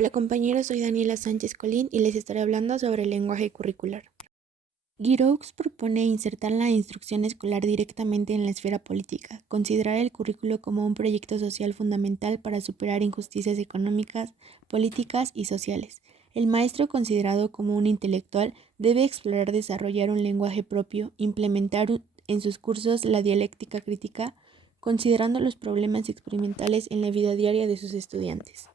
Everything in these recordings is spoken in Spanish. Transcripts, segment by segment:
Hola compañeros, soy Daniela Sánchez Colín y les estaré hablando sobre el lenguaje curricular. Giroux propone insertar la instrucción escolar directamente en la esfera política, considerar el currículo como un proyecto social fundamental para superar injusticias económicas, políticas y sociales. El maestro, considerado como un intelectual, debe explorar desarrollar un lenguaje propio, implementar en sus cursos la dialéctica crítica, considerando los problemas experimentales en la vida diaria de sus estudiantes.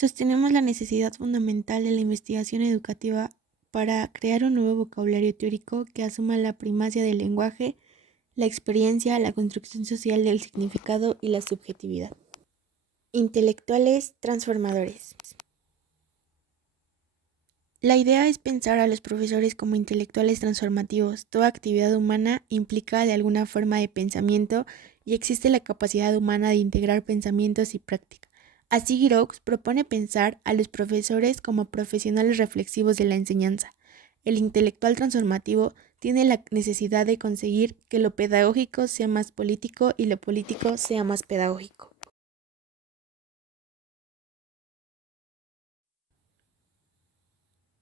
Sostenemos la necesidad fundamental de la investigación educativa para crear un nuevo vocabulario teórico que asuma la primacia del lenguaje, la experiencia, la construcción social del significado y la subjetividad. Intelectuales transformadores. La idea es pensar a los profesores como intelectuales transformativos. Toda actividad humana implica de alguna forma de pensamiento y existe la capacidad humana de integrar pensamientos y práctica. Así Giroux propone pensar a los profesores como profesionales reflexivos de la enseñanza. El intelectual transformativo tiene la necesidad de conseguir que lo pedagógico sea más político y lo político sea más pedagógico.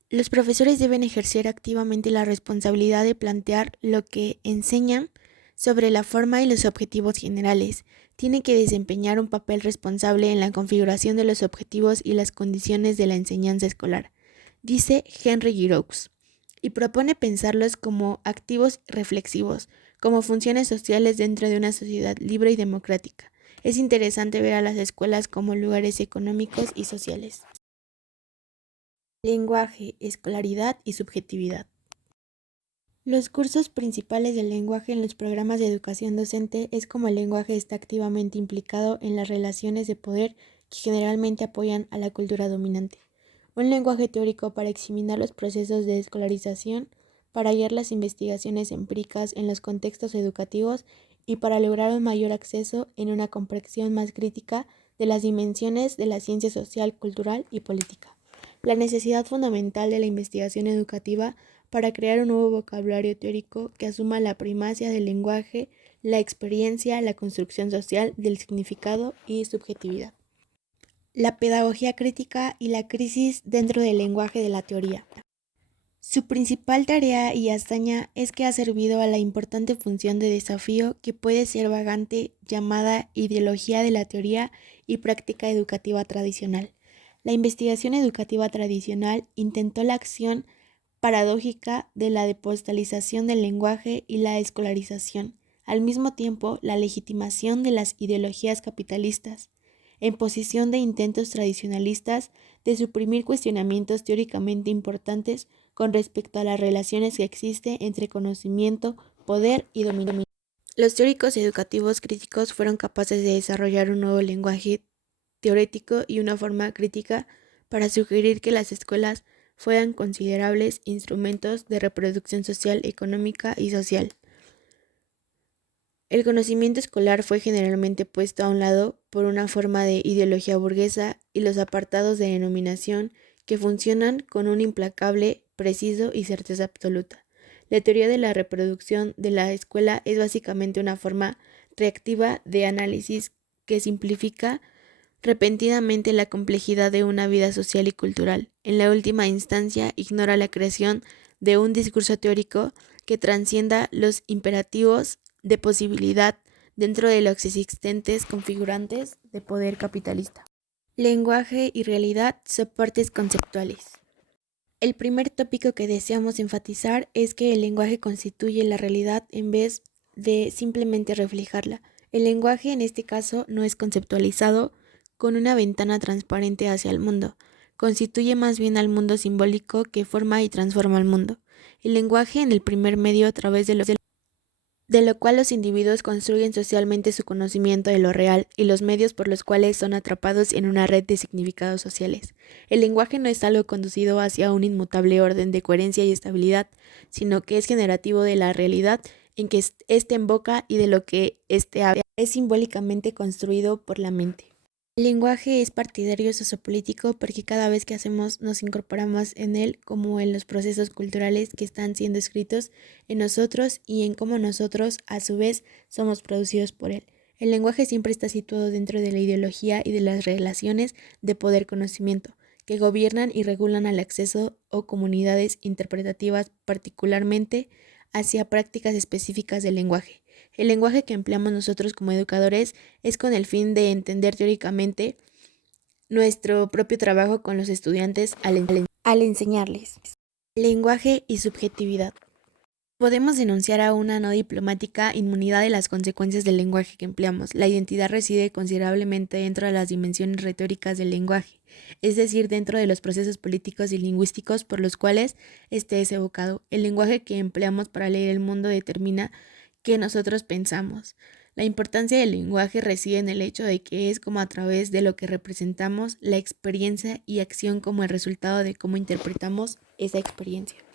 Los profesores deben ejercer activamente la responsabilidad de plantear lo que enseñan sobre la forma y los objetivos generales. Tienen que desempeñar un papel responsable en la configuración de los objetivos y las condiciones de la enseñanza escolar, dice Henry Giroux, y propone pensarlos como activos reflexivos, como funciones sociales dentro de una sociedad libre y democrática. Es interesante ver a las escuelas como lugares económicos y sociales. Lenguaje, escolaridad y subjetividad. Los cursos principales del lenguaje en los programas de educación docente es cómo el lenguaje está activamente implicado en las relaciones de poder que generalmente apoyan a la cultura dominante. Un lenguaje teórico para examinar los procesos de escolarización, para guiar las investigaciones empíricas en los contextos educativos y para lograr un mayor acceso en una comprensión más crítica de las dimensiones de la ciencia social, cultural y política. La necesidad fundamental de la investigación educativa para crear un nuevo vocabulario teórico que asuma la primacia del lenguaje, la experiencia, la construcción social del significado y subjetividad. La pedagogía crítica y la crisis dentro del lenguaje de la teoría. Su principal tarea y hazaña es que ha servido a la importante función de desafío que puede ser vagante llamada ideología de la teoría y práctica educativa tradicional. La investigación educativa tradicional intentó la acción paradójica de la depostalización del lenguaje y la escolarización, al mismo tiempo la legitimación de las ideologías capitalistas, en posición de intentos tradicionalistas de suprimir cuestionamientos teóricamente importantes con respecto a las relaciones que existen entre conocimiento, poder y dominio. Los teóricos educativos críticos fueron capaces de desarrollar un nuevo lenguaje teórico y una forma crítica para sugerir que las escuelas fueran considerables instrumentos de reproducción social, económica y social. El conocimiento escolar fue generalmente puesto a un lado por una forma de ideología burguesa y los apartados de denominación que funcionan con un implacable, preciso y certeza absoluta. La teoría de la reproducción de la escuela es básicamente una forma reactiva de análisis que simplifica repentinamente la complejidad de una vida social y cultural. En la última instancia, ignora la creación de un discurso teórico que transcienda los imperativos de posibilidad dentro de los existentes configurantes de poder capitalista. Lenguaje y realidad, soportes conceptuales. El primer tópico que deseamos enfatizar es que el lenguaje constituye la realidad en vez de simplemente reflejarla. El lenguaje en este caso no es conceptualizado con una ventana transparente hacia el mundo, constituye más bien al mundo simbólico que forma y transforma el mundo. El lenguaje en el primer medio a través de lo cual los individuos construyen socialmente su conocimiento de lo real y los medios por los cuales son atrapados en una red de significados sociales. El lenguaje no es algo conducido hacia un inmutable orden de coherencia y estabilidad, sino que es generativo de la realidad en que éste invoca y de lo que éste habla. Es simbólicamente construido por la mente. El lenguaje es partidario sociopolítico porque cada vez que nos incorporamos en él, como en los procesos culturales que están siendo escritos en nosotros y en cómo nosotros, a su vez, somos producidos por él. El lenguaje siempre está situado dentro de la ideología y de las relaciones de poder-conocimiento. que gobiernan y regulan el acceso o comunidades interpretativas, particularmente hacia prácticas específicas del lenguaje. El lenguaje que empleamos nosotros como educadores es con el fin de entender teóricamente nuestro propio trabajo con los estudiantes al enseñarles. Lenguaje y subjetividad. Podemos denunciar a una no diplomática inmunidad de las consecuencias del lenguaje que empleamos. La identidad reside considerablemente dentro de las dimensiones retóricas del lenguaje, es decir, dentro de los procesos políticos y lingüísticos por los cuales éste es evocado. El lenguaje que empleamos para leer el mundo determina qué nosotros pensamos. La importancia del lenguaje reside en el hecho de que es como a través de lo que representamos la experiencia y acción como el resultado de cómo interpretamos esa experiencia.